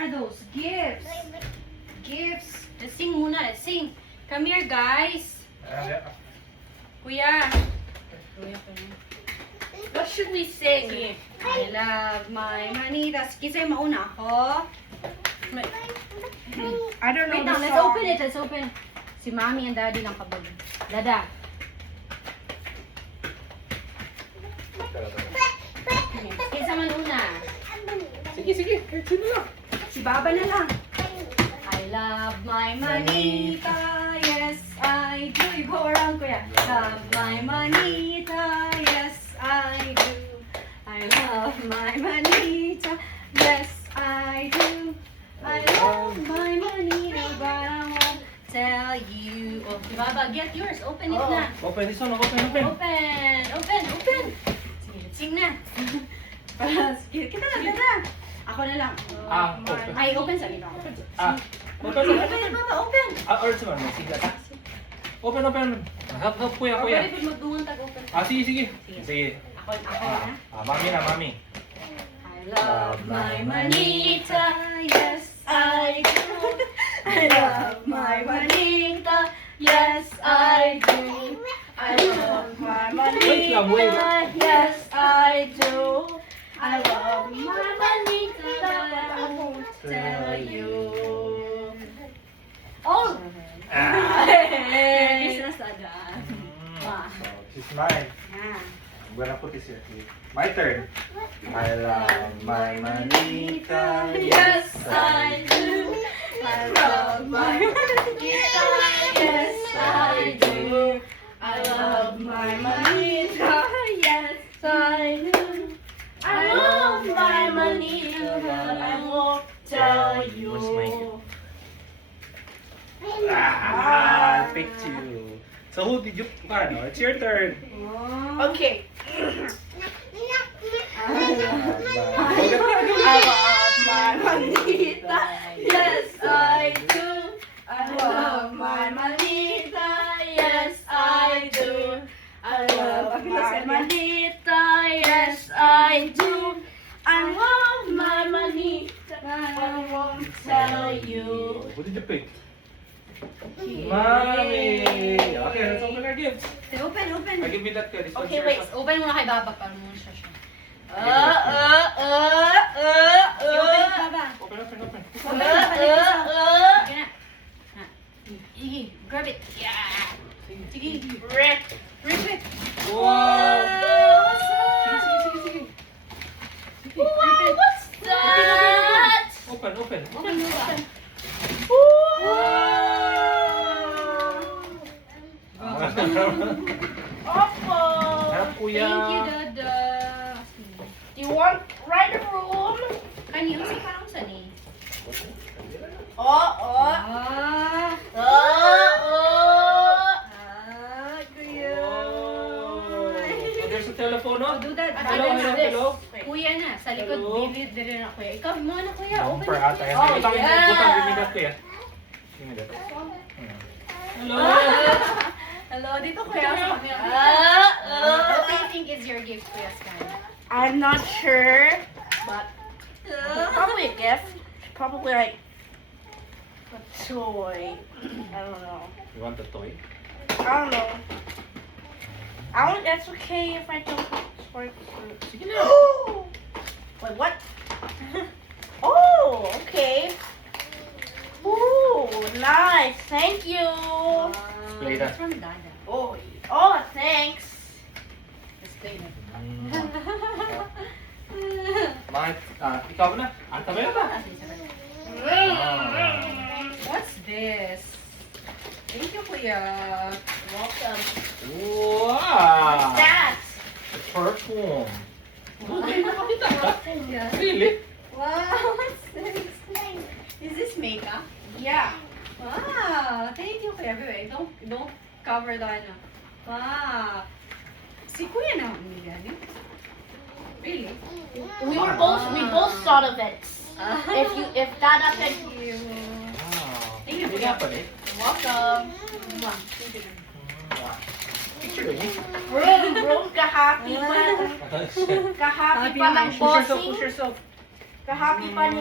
are those? Gifts. Gifts. Let's sing muna. Let's sing. Come here, guys. Kuya. What should we sing? Sige. I love my manitas. Kisay mauna ako. I don't know Wait the lang, let's song. open it. Let's open. Si Mommy and Daddy lang kabag. Dada. Kinsa man una? Sige, sige. Sino lang? Si Baba na lang. I love my manita, yes I do. Go around, kuya. Love my manita, yes I do. I love my manita, yes I do. I love my manita, but I won't tell you. Oh, si Baba, get yours. Open it na. Open this one. Open. Open. Sige, sing na. Kita na, dada. Ako na lang. Open. Ay, open sa ino. Open. Open, Baba, open. Or sa mga sige ta. Open. Help kuya. Pwede po magdungan tag-open. Sige. Sige. Ako na. Mami. I love my manita, yes I do. I love my manita, yes I do. I love my manita, yes I do. I love my manita, I won't tell you. Oh! Hey! This This is mine. Yeah. I'm gonna put this here. My turn. I love my manita. Yes, I do. I love my manita. Yes, I do. I love my manita. Yes, I do. I love my manita, but I won't tell you. Pick two. So who did you? It's your turn. Okay. I love my manita. Yes, I do. I love my manita. Yes, I do. I love my manita. Yes, I do. I love my manita. I won't tell you. What did you pick? Mommy. Okay, let's open our gifts. Open. I give me that card. This one's Okay, yours. wait. Open mo na kay Baba para mo siya siya. Open. Iggy, grab it. Yeah. Sige, Rip. rip it. Wow. Sige. Wow, what's that? Open. Open. Awful. Help kuya. Thank you, Dada. You want right the room? Kanino si parang sani? Oh. Kuya. Oh, there's a telephone, no? Do that. Hello. Kuya na, sa likod, Hello? bilid din na kuya. Ikaw, mo na kuya, open For it. ata yan. Oh, Utang, yeah. give me that kuya. Give me that. Hello. Hello, dito kuya. What do you think is your gift, Kuya Sky? I'm not sure, but probably a gift. Probably like a toy. I don't know. You want the toy? I don't know. That's okay if I don't spark fruit. Sige na. Wait, what? Oh, okay. Ooh, nice. Thank you. Play that. It's from Dada. Oh, thanks. Let's play that. Ikaw na. Anta ba yun ba? What's this? Thank you, Kuya. Welcome. Wow. That. The perfume. Yeah. Really? Wow, what's this? Is this makeup? Yeah. Wow, thank you, Kuya. Wait, don't cover the ano. Wow. Si Kuya na ang ganyan. Really? We both thought of it. If that happened. Thank you. Wow. Thank you, Hindi Kuya. nga pala eh. Welcome. Mwah. Thank you. Picture ko niya. Room, kahappy pa. Kahappy pa ng Push yourself, bossing. push yourself. Kahappy pa ni